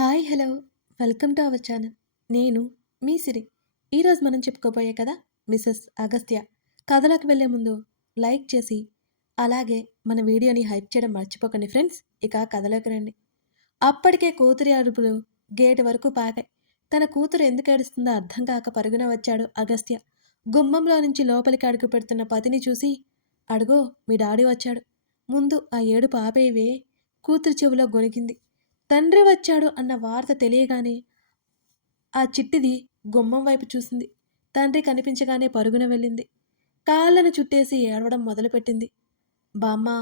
Hi hello welcome to our channel. నేను మీ సిరి. ఈరోజు మనం చెప్పుకోబోయే కథ మిసెస్ అగస్త్య. కథలోకి వెళ్ళే ముందు లైక్ చేసి అలాగే మన వీడియోని హైప్ చేయడం మర్చిపోకండి ఫ్రెండ్స్. ఇక కథలోకి రండి. అప్పటికే కూతురి అరుపులు గేటు వరకు పాకాయి. తన కూతురు ఎందుకు ఏడుస్తుందో అర్థం కాక పరుగున వచ్చాడు అగస్త్య. గుమ్మంలో నుంచి లోపలికి అడుగు పెడుతున్న పతిని చూసి, అడుగో మీ డాడీ వచ్చాడు, ముందు ఆ ఏడుపు ఆపేవే. కూతురు చెవిలో గొనిగింది. తండ్రి వచ్చాడు అన్న వార్త తెలియగానే ఆ చిట్టిది గుమ్మం వైపు చూసింది. తండ్రి కనిపించగానే పరుగున వెళ్ళింది. కాళ్ళను చుట్టేసి ఏడవడం మొదలుపెట్టింది. బామ్మా,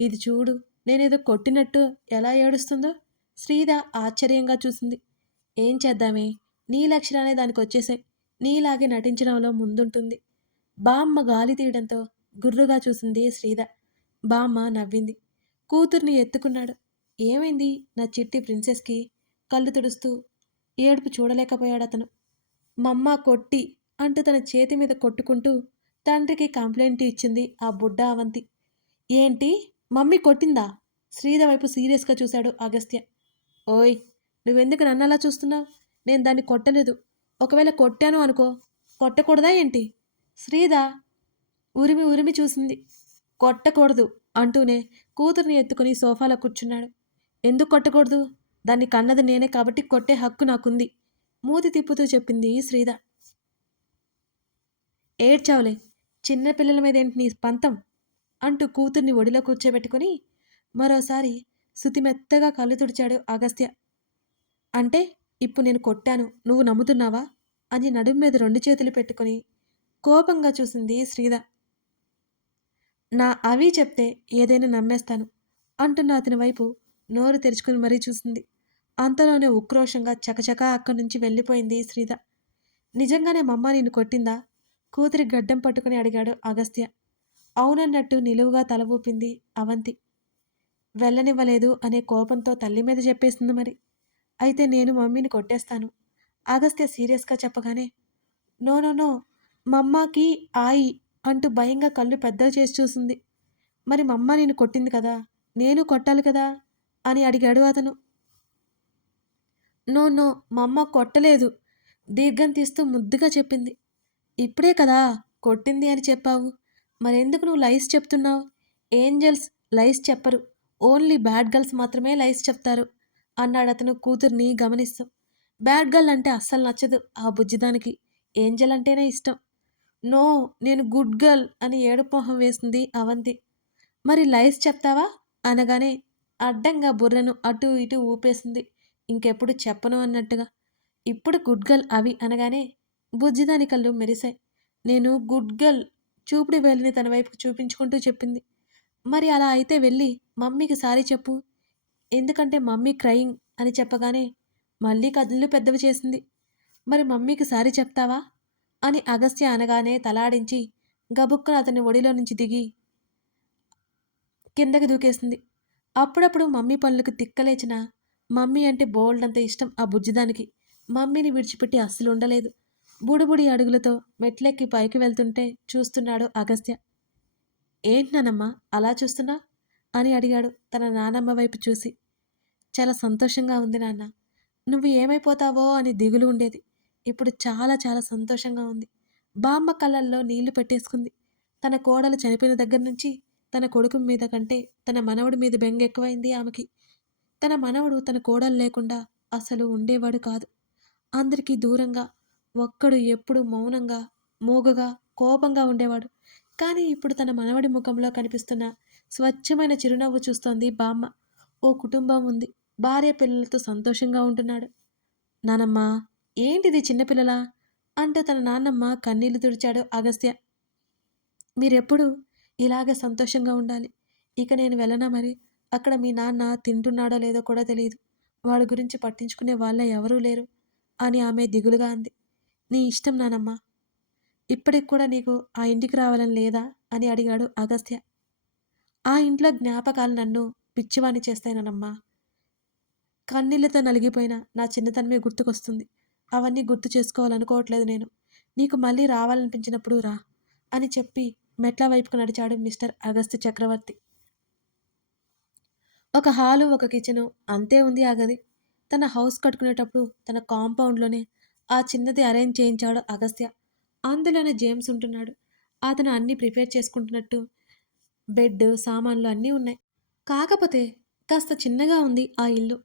ఇది చూడు, నేనేదో కొట్టినట్టు ఎలా ఏడుస్తుందో. శ్రీద ఆశ్చర్యంగా చూసింది. ఏం చేద్దామే, నీ లక్షణాలే దానికి వచ్చేసాయి. నీలాగే నటించడంలో ముందుంటుంది. బామ్మ గాలి తీయడంతో గుర్రుగా చూసింది శ్రీద. బామ్మ నవ్వింది. కూతుర్ని ఎత్తుకున్నాడు. ఏమైంది నా చిట్టి ప్రిన్సెస్కి? కళ్ళు తుడుస్తూ ఏడుపు చూడలేకపోయాడతను. మమ్మ కొట్టి అంటూ తన చేతి మీద కొట్టుకుంటూ తండ్రికి కంప్లైంట్ ఇచ్చింది ఆ బుడ్డ అవంతి. ఏంటి, మమ్మీ కొట్టిందా? శ్రీద వైపు సీరియస్గా చూశాడు అగస్త్య. ఓయ్, నువ్వెందుకు నన్నలా చూస్తున్నావు? నేను దాన్ని కొట్టలేదు. ఒకవేళ కొట్టాను అనుకో, కొట్టకూడదా ఏంటి? శ్రీద ఉరిమి ఉరిమి చూసింది. కొట్టకూడదు అంటూనే కూతుర్ని ఎత్తుకుని సోఫాలో కూర్చున్నాడు. ఎందుకు కొట్టకూడదు? దాన్ని కన్నది నేనే కాబట్టి కొట్టే హక్కు నాకుంది. మూతి తిప్పుతూ చెప్పింది శ్రీద. ఏడ్చావులే, చిన్నపిల్లల మీదేంటి నీ పంతం అంటూ కూతుర్ని ఒడిలో కూర్చోబెట్టుకుని మరోసారి శుతిమెత్తగా కళ్ళు తుడిచాడు అగస్త్య. అంటే ఇప్పుడు నేను కొట్టాను, నువ్వు నమ్ముతున్నావా అని నడుం మీద రెండు చేతులు పెట్టుకుని కోపంగా చూసింది శ్రీద. నా అవి చెప్తే ఏదైనా నమ్మేస్తాను అంటున్న అతని వైపు నోరు తెరుచుకుని మరీ చూసింది. అంతలోనే ఉక్రోషంగా చకచకా అక్కడి నుంచి వెళ్ళిపోయింది శ్రీద. నిజంగానే మమ్మ నిన్ను కొట్టిందా? కూతురి గడ్డం పట్టుకుని అడిగాడు అగస్త్య. అవునన్నట్టు నిలువుగా తల ఊపింది అవంతి. వెళ్ళనివ్వలేదు అనే కోపంతో తల్లి మీద చెప్పేసింది మరి. అయితే నేను మమ్మీని కొట్టేస్తాను అగస్త్య సీరియస్గా చెప్పగానే, నో నో నో, మమ్మాకి ఆయి అంటూ భయంగా కళ్ళు పెద్దవి చేసి చూసింది. మరి మమ్మ నిన్ను కొట్టింది కదా, నేను కొట్టాలి కదా అని అడిగాడు అతను. నో నో, మమ్మ కొట్టలేదు దీర్ఘం తీస్తూ ముద్దుగా చెప్పింది. ఇప్పుడే కదా కొట్టింది అని చెప్పావు, మరెందుకు నువ్వు లైస్ చెప్తున్నావు? ఏంజల్స్ లైస్ చెప్పరు, ఓన్లీ బ్యాడ్ గర్ల్స్ మాత్రమే లైస్ చెప్తారు అన్నాడు అతను కూతుర్ని గమనిస్తూ. బ్యాడ్ గర్ల్ అంటే అస్సలు నచ్చదు ఆ బుజ్జిదానికి, ఏంజల్ అంటేనే ఇష్టం. నో, నేను గుడ్ గర్ల్ అని ఏడుపోహం వేసింది అవంతి. మరి లైస్ చెప్తావా అనగానే అడ్డంగా బుర్రను అటు ఇటు ఊపేసింది. ఇంకెప్పుడు చెప్పను అన్నట్టుగా. ఇప్పుడు గుడ్ గర్ల్ అవి అనగానే బుజ్జిదాని కళ్ళు మెరిశాయి. నేను గుడ్ గర్ల్ చూపుడు వేలిని తన వైపుకు చూపించుకుంటూ చెప్పింది. మరి అలా అయితే వెళ్ళి మమ్మీకి సారీ చెప్పు, ఎందుకంటే మమ్మీ క్రయింగ్ అని చెప్పగానే మళ్ళీ కళ్ళు పెద్దవి చేసింది. మరి మమ్మీకి సారీ చెప్తావా అని అగస్త్య అనగానే తలాడించి గబుక్కున అతని ఒడిలో నుంచి దిగి కిందకి దూకేసింది. అప్పుడప్పుడు మమ్మీ పనులకు తిక్కలేచిన మమ్మీ అంటే బోల్డంత ఇష్టం ఆ బుజ్జిదానికి. మమ్మీని విడిచిపెట్టి అస్సలు ఉండలేదు. బుడిబుడి అడుగులతో మెట్లెక్కి పైకి వెళ్తుంటే చూస్తున్నాడు అగస్త్య. ఏంటి నానమ్మా అలా చూస్తున్నా అని అడిగాడు తన నానమ్మ వైపు చూసి. చాలా సంతోషంగా ఉంది నాన్న, నువ్వు ఏమైపోతావో అని దిగులు ఉండేది. ఇప్పుడు చాలా చాలా సంతోషంగా ఉంది. బామ్మ కళ్ళల్లో నీళ్లు పెట్టేసుకుంది. తన కోడలు చనిపోయిన దగ్గర నుంచి తన కొడుకు మీద కంటే తన మనవడి మీద బెంగ ఎక్కువైంది ఆమెకి. తన మనవడు తన కోడలు లేకుండా అసలు ఉండేవాడు కాదు. అందరికీ దూరంగా, ఒక్కడు ఎప్పుడు మౌనంగా, మూగగా, కోపంగా ఉండేవాడు. కానీ ఇప్పుడు తన మనవడి ముఖంలో కనిపిస్తున్న స్వచ్ఛమైన చిరునవ్వు చూస్తోంది బామ్మ. ఓ కుటుంబం ఉంది, భార్య పిల్లలతో సంతోషంగా ఉంటున్నాడు. నానమ్మ, ఏంటిది చిన్నపిల్లలా అంటూ తన నాన్నమ్మ కన్నీళ్లు తుడిచాడు అగస్త్య. మీరెప్పుడు ఇలాగే సంతోషంగా ఉండాలి. ఇక నేను వెళ్ళనా మరి? అక్కడ మీ నాన్న తింటున్నాడో లేదో కూడా తెలియదు. వాడి గురించి పట్టించుకునే వాళ్ళ ఎవరూ లేరు అని ఆమె దిగులుగా అంది. నీ ఇష్టం నానమ్మ. ఇప్పటికి కూడా నీకు ఆ ఇంటికి రావాలని లేదా అని అడిగాడు అగస్త్య. ఆ ఇంట్లో జ్ఞాపకాలు నన్ను పిచ్చివాణ్ణి చేస్తాయనమ్మా. కన్నీళ్లతో నలిగిపోయిన నా చిన్నతనమే గుర్తుకొస్తుంది. అవన్నీ గుర్తు చేసుకోవాలనుకోవట్లేదు నేను. నీకు మళ్ళీ రావాలనిపించినప్పుడు రా అని చెప్పి మెట్ల వైపుకు నడిచాడు మిస్టర్ అగస్త్య చక్రవర్తి. ఒక హాలు, ఒక కిచెను, అంతే ఉంది ఆ గది. తన హౌస్ కట్టుకునేటప్పుడు తన కాంపౌండ్‌లోనే ఆ చిన్నది అరేంజ్ చేయించాడు అగస్త్య. అందులోనే జేమ్స్ ఉంటున్నాడు. అతను అన్నీ ప్రిపేర్ చేసుకుంటున్నట్టు బెడ్, సామాన్లు అన్నీ ఉన్నాయి. కాకపోతే కాస్త చిన్నగా ఉంది ఆ ఇల్లు.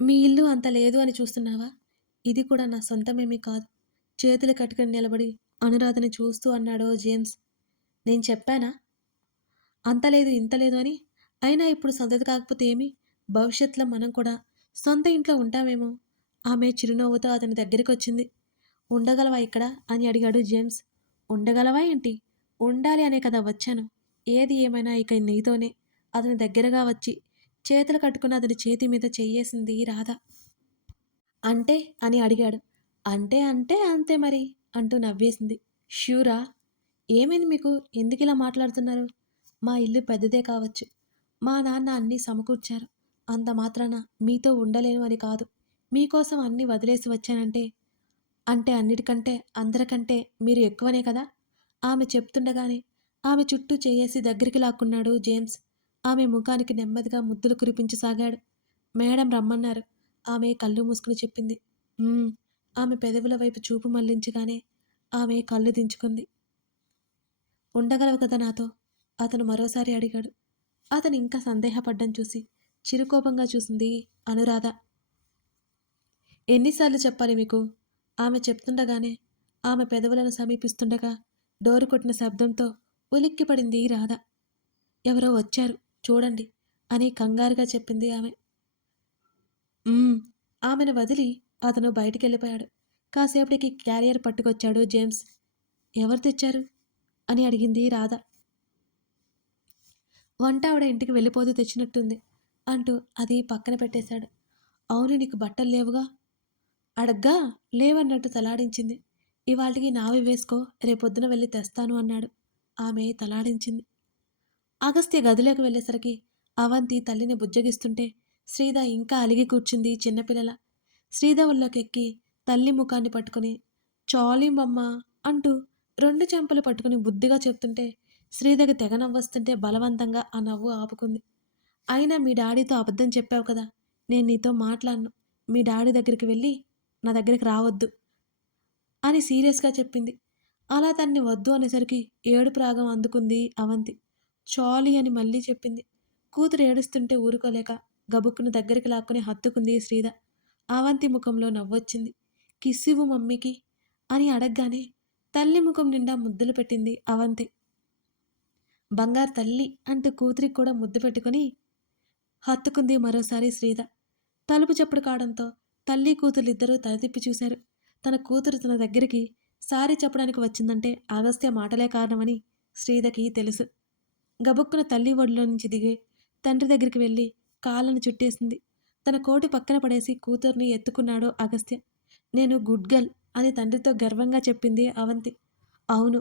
మీ ఇల్లు అంత లేదు అని చూస్తున్నావా? ఇది కూడా నా సొంతమేమీ కాదు. చేతులు కట్టుకొని నిలబడి అనురాధని చూస్తూ అన్నాడు జేమ్స్. నేను చెప్పానా? అంత లేదు, ఇంత లేదు అని. అయినా ఇప్పుడు సొంతది కాకపోతే ఏమి? భవిష్యత్తులో మనం కూడా సొంత ఇంట్లో ఉంటామేమో. ఆమె చిరునవ్వుతో అతని దగ్గరికొచ్చింది. ఉండగలవా ఇక్కడ? అని అడిగాడు జేమ్స్. ఉండగలవా ఏంటి? ఉండాలి అనే కదా వచ్చాను. ఏది ఏమైనా ఇక నీతోనే. అతని దగ్గరగా వచ్చి చేతులు కట్టుకుని అతని చేతి మీద చెయ్యేసింది రాధ. అంటే? అని అడిగాడు. అంటే అంతే మరి అంటూ నవ్వేసింది. ష్యూరా? ఏమైంది మీకు? ఎందుకిలా మాట్లాడుతున్నారు? మా ఇల్లు పెద్దదే కావచ్చు. మా నాన్న అన్నీ సమకూర్చారు. అంత మాత్రాన మీతో ఉండలేను అని కాదు. మీకోసం అన్నీ వదిలేసి వచ్చానంటే అంటే అన్నిటికంటే, అందరికంటే మీరు ఎక్కువనే కదా! ఆమె చెప్తుండగానే ఆమె చుట్టూ చేయేసి దగ్గరికి లాక్కున్నాడు జేమ్స్. ఆమె ముఖానికి నెమ్మదిగా ముద్దులు కురిపించసాగాడు. మేడం రమ్మన్నారు. ఆమె కళ్ళు మూసుకుని చెప్పింది. "హ్మ్." ఆమె పెదవుల వైపు చూపు మళ్లించగానే ఆమె కళ్ళు దించుకుంది. "ఉండగలవు కదా నాతో?" అతను మరోసారి అడిగాడు. అతను ఇంకా సందేహపడ్డం చూసి చిరుకోపంగా చూసింది అనురాధ. ఎన్నిసార్లు చెప్పాలి మీకు? ఆమె చెప్తుండగానే ఆమె పెదవులను సమీపిస్తుండగా డోరు కొట్టిన శబ్దంతో ఉలిక్కిపడింది రాధ. ఎవరో వచ్చారు చూడండి అని కంగారుగా చెప్పింది ఆమె. "ఉమ్." ఆమెను వదిలి అతను బయటికెళ్ళిపోయాడు. కాసేపటికి క్యారియర్ పట్టుకొచ్చాడు జేమ్స్. ఎవరు తెచ్చారు? అని అడిగింది రాధ. వంట ఆవిడ ఇంటికి వెళ్ళిపోతూ తెచ్చినట్టుంది అంటూ అది పక్కన పెట్టేశాడు. అవును, నీకు బట్టలు లేవుగా? అడగ్గా లేవన్నట్టు తలాడించింది. ఇవాల్టికి నావి వేసుకో, రేపొద్దున వెళ్ళి తెస్తాను అన్నాడు. ఆమె తలాడించింది. అగస్త్య గదిలోకి వెళ్ళేసరికి అవంతి తల్లిని బుజ్జగిస్తుంటే శ్రీధ ఇంకా అలిగి కూర్చుంది చిన్నపిల్లల. శ్రీధ ఒళ్ళోకెక్కి తల్లి ముఖాన్ని పట్టుకుని చాలింబమ్మ అంటూ రెండు చెంపలు పట్టుకుని బుద్ధిగా చెప్తుంటే శ్రీధకి తెగ నవ్వొస్తుంటే బలవంతంగా ఆ నవ్వు ఆపుకుంది. అయినా మీ డాడీతో అబద్ధం చెప్పావు కదా, నేను నీతో మాట్లాడను. మీ డాడీ దగ్గరికి వెళ్ళి నా దగ్గరికి రావద్దు అని సీరియస్‌గా చెప్పింది. అలా తన్ని వద్దు అనేసరికి ఏడుపు రాగం అందుకుంది అవంతి. చాలీ అని మళ్ళీ చెప్పింది. కూతురు ఏడుస్తుంటే ఊరుకోలేక గబుక్కున దగ్గరికి లాక్కుని హత్తుకుంది శ్రీధ. అవంతి ముఖంలో నవ్వొచ్చింది. కిస్సివ్వు మమ్మీకి అని అడగ్గానే తల్లి ముఖం నిండా ముద్దులు పెట్టింది అవంతి. బంగారు తల్లి అంటూ కూతురికి కూడా ముద్దు పెట్టుకుని హత్తుకుంది మరోసారి శ్రీధ. తలుపు చప్పుడు కావడంతో తల్లి కూతుర్లిద్దరూ తలతిప్పి చూశారు. తన కూతురు తన దగ్గరికి సారీ చెప్పడానికి వచ్చిందంటే అగస్త్య మాటలే కారణమని శ్రీధకి తెలుసు. గబుక్కున తల్లి ఒడిలో నుంచి దిగి తండ్రి దగ్గరికి వెళ్ళి కాళ్ళను చుట్టేసింది. తన కోటు పక్కన పడేసి కూతుర్ని ఎత్తుకున్నాడు అగస్త్య. నేను గుడ్ గర్ల్ అని తండ్రితో గర్వంగా చెప్పింది అవంతి. అవును,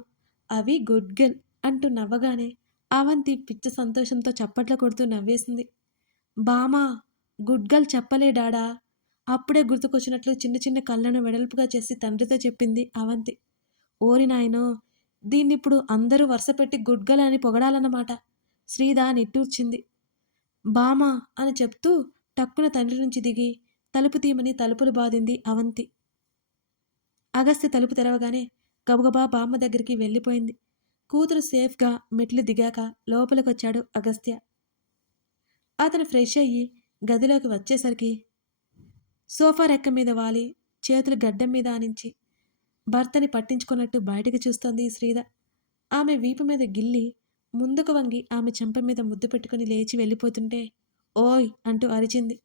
అవి గుడ్ గర్ల్ అంటూ నవ్వగానే అవంతి పిచ్చి సంతోషంతో చప్పట్లు కొడుతూ నవ్వేసింది. బామా, గుడ్ గర్ల్ చెప్పలే డాడా. అప్పుడే గుర్తుకొచ్చినట్లు చిన్న చిన్న కళ్ళను వెడల్పుగా చేసి తండ్రితో చెప్పింది అవంతి. ఓరి నాయనో, దీన్నిప్పుడు అందరూ వరుసపెట్టి గుడ్ గర్ల్ అని పొగడాలన్నమాట. శ్రీధ నిట్టూర్చింది. బామా అని చెప్తూ టక్కున తండ్రి నుంచి దిగి తలుపు తీయమని తలుపులు బాదింది అవంతి. అగస్త్య తలుపు తెరవగానే గబగబా బామ్మ దగ్గరికి వెళ్ళిపోయింది. కూతురు సేఫ్గా మెట్లు దిగాక లోపలికొచ్చాడు అగస్త్య. అతను ఫ్రెష్ అయ్యి గదిలోకి వచ్చేసరికి సోఫా రెక్క మీద వాలి చేతులు గడ్డం మీద ఆనించి భర్తని పట్టించుకున్నట్టు బయటికి చూస్తోంది శ్రీధ. ఆమె వీపు మీద గిల్లి ముందుకు వంగి ఆమె చెంప మీద ముద్దు పెట్టుకుని లేచి వెళ్ళిపోతుంటే ఓయ్ అంటూ అరిచింది.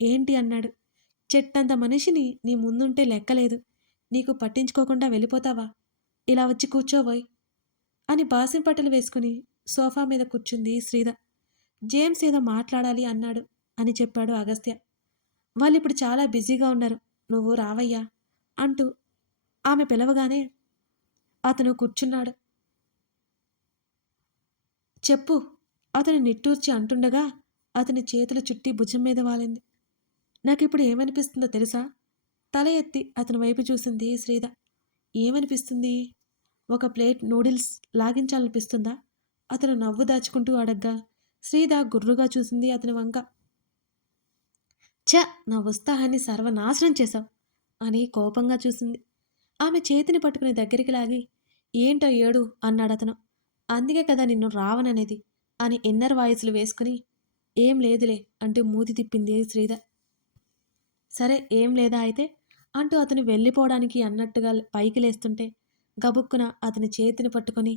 ఏంటి అన్నాడు. చెట్టంత మనిషిని నీ ముందుంటే లెక్కలేదు. నీకు పట్టించుకోకుండా వెళ్ళిపోతావా? ఇలా వచ్చి కూర్చోబోయ్ అని బాసిం పట్టలు వేసుకుని సోఫా మీద కూర్చుంది శ్రీధ. జేమ్స్ ఏదో మాట్లాడాలి అన్నాడు అని చెప్పాడు అగస్త్య. వాళ్ళిప్పుడు చాలా బిజీగా ఉన్నారు. నువ్వు రావయ్యా అంటూ ఆమె పిలవగానే అతను కూర్చున్నాడు. చెప్పు అతను నిట్టూర్చి అంటుండగా అతని చేతులు చుట్టి భుజం మీద వాలింది. నాకిప్పుడు ఏమనిపిస్తుందో తెలుసా? తల ఎత్తి అతని వైపు చూసింది శ్రీధ. ఏమనిపిస్తుంది? ఒక ప్లేట్ నూడిల్స్ లాగించాలనిపిస్తుందా? అతను నవ్వు దాచుకుంటూ అడగ్గా శ్రీధ గుర్రుగా చూసింది అతని వంక. ఛ! నా ఉత్సాహాన్ని సర్వనాశనం చేశావు అని కోపంగా చూసింది. ఆమె చేతిని పట్టుకుని దగ్గరికి లాగి, ఏంటో ఏడు అన్నాడతను. అందుకే కదా నిన్ను రావననేది అని ఇన్నర్ వాయిస్లు వేసుకుని, ఏం లేదులే అంటూ మూతి తిప్పింది శ్రీధ. సరే ఏం లేదా అయితే అంటూ అతను వెళ్ళిపోవడానికి అన్నట్టుగా పైకి లేస్తుంటే గబుక్కున అతని చేతిని పట్టుకొని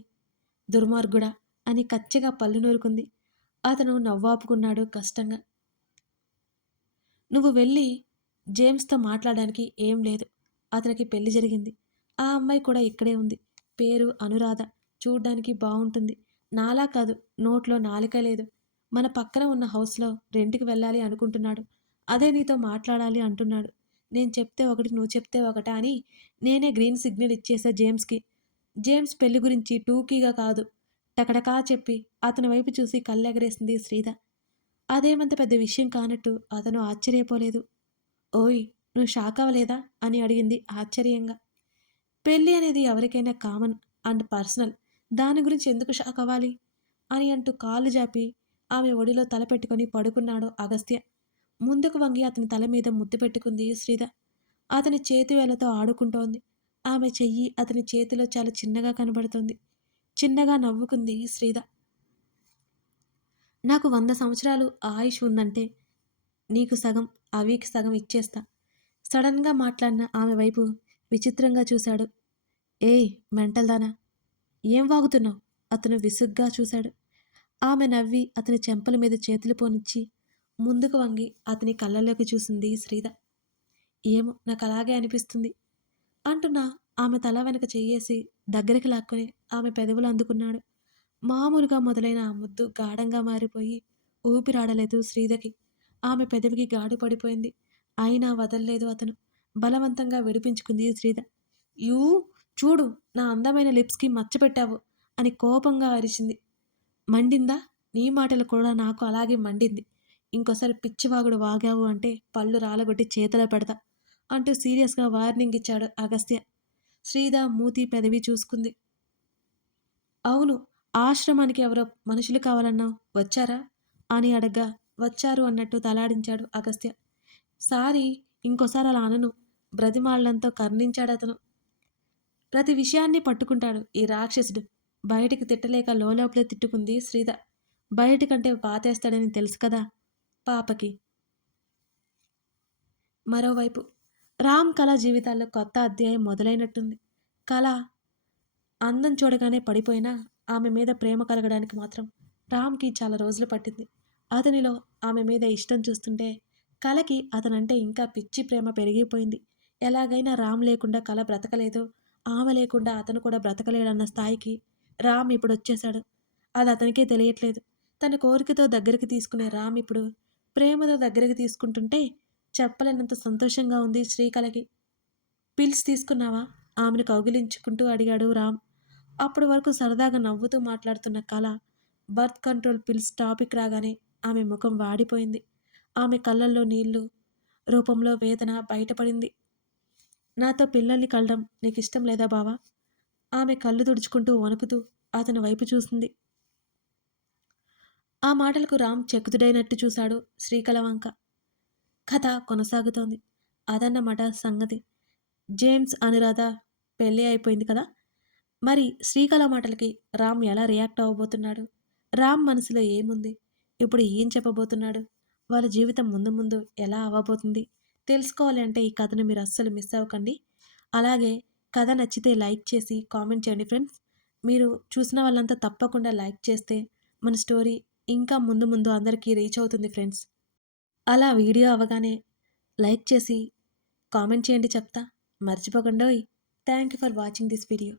దుర్మార్గుడా అని కచ్చిగా పళ్ళు నూరుకుంది. అతను నవ్వాపుకున్నాడు కష్టంగా. నువ్వు వెళ్ళి జేమ్స్‌తో మాట్లాడడానికి ఏం లేదు. అతనికి పెళ్లి జరిగింది. ఆ అమ్మాయి కూడా ఇక్కడే ఉంది. పేరు అనురాధ. చూడ్డానికి బావుంటుంది. నాలా కాదు, నోట్లో నాలుక లేదు. మన పక్కన ఉన్న హౌస్‌లో రెంట్‌కి వెళ్ళాలి అనుకుంటున్నాడు. అదే నీతో మాట్లాడాలి అంటున్నాడు. నేను చెప్తే ఒకటి, నువ్వు చెప్తే ఒకటా అని నేనే గ్రీన్ సిగ్నల్ ఇచ్చేసా జేమ్స్‌కి. జేమ్స్ పెళ్లి గురించి టూకీగా కాదు, టకటకా చెప్పి అతని వైపు చూసి కళ్ళెగరేసింది శ్రీధ. అదేమంత పెద్ద విషయం కానట్టు అతను ఆశ్చర్యపోలేదు. ఓయ్! నువ్వు షాక్ అవ్వలేదా? అని అడిగింది ఆశ్చర్యంగా. పెళ్లి అనేది ఎవరికైనా కామన్ అండ్ పర్సనల్. దాని గురించి ఎందుకు షాక్ అవ్వాలి? అని అంటూ కాళ్ళు జాపి ఆమె ఒడిలో తల పెట్టుకొని పడుకున్నాడు అగస్త్య. ముందుకు వంగి అతని తల మీద ముద్దు పెట్టుకుంది శ్రీధ. అతని చేతివేళ్లతో ఆడుకుంటోంది. ఆమె చెయ్యి అతని చేతిలో చాలా చిన్నగా కనబడుతోంది. చిన్నగా నవ్వుకుంది శ్రీధ. నాకు 100 సంవత్సరాలు ఆయుష్ ఉందంటే నీకు సగం, అవికి సగం ఇచ్చేస్తా. సడన్‌గా మాట్లాడిన ఆమె వైపు విచిత్రంగా చూశాడు. ఏయ్! మెంటల్‌దానా! ఏం వాగుతున్నావు? అతను విసుగ్గా చూశాడు. ఆమె నవ్వి అతని చెంపల మీద చేతులు పోనిచ్చి ముందుకు వంగి అతని కళ్ళలోకి చూసింది శ్రీధ. ఏమో నాకలాగే అనిపిస్తుంది అంటున్నా ఆమె తల వెనక చెయ్యేసి దగ్గరికి లాక్కొని ఆమె పెదవులు అందుకున్నాడు. మామూలుగా మొదలైన ఆ ముద్దు గాఢంగా మారిపోయి ఊపిరాడలేదు శ్రీధకి. ఆమె పెదవికి గాడి పడిపోయింది. అయినా వదల్లేదు అతను. బలవంతంగా విడిపించుకుంది శ్రీధ. యూ చూడు, నా అందమైన లిప్స్‌కి మచ్చ పెట్టావు అని కోపంగా అరిచింది. మండిందా? నీ మాటలు కూడా నాకు అలాగే మండింది. ఇంకోసారి పిచ్చివాగుడు వాగావు అంటే పళ్ళు రాలగొట్టి చేతిలో పెడతా అంటూ సీరియస్‌గా వార్నింగ్ ఇచ్చాడు అగస్త్య. శ్రీధ మూతి పెదవి చూసుకుంది. అవును. ఆశ్రమానికి ఎవరో మనుషులు కావాలన్నావు. వచ్చారా? అని అడగ్గా వచ్చారు అన్నట్టు తలాడించాడు అగస్త్య. సారీ, ఇంకోసారి అలా అనను బ్రతిమాలడంతో కర్ణించాడతను. ప్రతి విషయాన్ని పట్టుకుంటాడు ఈ రాక్షసుడు. బయటికి తిట్టలేక లోలోపలే తిట్టుకుంది శ్రీధ. బయటికంటే పాతేస్తాడని తెలుసు కదా పాపకి. మరోవైపు రామ్, కళ జీవితాల్లో కొత్త అధ్యాయం మొదలైనట్టుంది. కళ అందం చూడగానే పడిపోయినా ఆమె మీద ప్రేమ కలగడానికి మాత్రం రామ్‌కి చాలా రోజులు పట్టింది. అతనిలో ఆమె మీద ఇష్టం చూస్తుంటే కళకి అతనంటే ఇంకా పిచ్చి ప్రేమ పెరిగిపోయింది. ఎలాగైనా రామ్ లేకుండా కళ బ్రతకలేదు. ఆమె లేకుండా అతను కూడా బ్రతకలేడన్న స్థాయికి రామ్ ఇప్పుడొచ్చేశాడు. అది అతనికే తెలియట్లేదు. తన కోరికతో దగ్గరికి తీసుకునే రామ్ ఇప్పుడు ప్రేమతో దగ్గరికి తీసుకుంటుంటే చెప్పలేనంత సంతోషంగా ఉంది శ్రీకళకి. పిల్స్ తీసుకున్నావా? ఆమెను కౌగిలించుకుంటూ అడిగాడు రామ్. అప్పటి వరకు సరదాగా నవ్వుతూ మాట్లాడుతున్న కళ బర్త్ కంట్రోల్ పిల్స్ టాపిక్ రాగానే ఆమె ముఖం వాడిపోయింది. ఆమె కళ్ళల్లో నీళ్లు రూపంలో వేదన బయటపడింది. నాతో పిల్లల్ని కలడం నీకిష్టం లేదా బావా? ఆమె కళ్ళు తుడుచుకుంటూ వణుకుతూ అతని వైపు చూసింది. ఆ మాటలకు రామ్ చెక్కుతుడైనట్టు చూశాడు శ్రీకళ వంక. కథ కొనసాగుతోంది. అదన్నమాట సంగతి. జేమ్స్, అనురాధ పెళ్లి అయిపోయింది కదా! మరి శ్రీకళ మాటలకి రామ్ ఎలా రియాక్ట్ అవ్వబోతున్నాడు? రామ్ మనసులో ఏముంది? ఇప్పుడు ఏం చెప్పబోతున్నాడు? వాళ్ళ జీవితం ముందు ముందు ఎలా అవ్వబోతుంది? తెలుసుకోవాలి అంటే ఈ కథను మీరు అస్సలు మిస్ అవ్వకండి. అలాగే కథ నచ్చితే లైక్ చేసి కామెంట్ చేయండి ఫ్రెండ్స్. మీరు చూసిన వాళ్ళంతా తప్పకుండా లైక్ చేస్తే మన స్టోరీ ఇంకా ముందు ముందు అందరికీ రీచ్ అవుతుంది ఫ్రెండ్స్. అలా వీడియో అవ్వగానే లైక్ చేసి కామెంట్ చేయండి చెప్తా. మర్చిపోకండోయ్. Thank you for watching this video.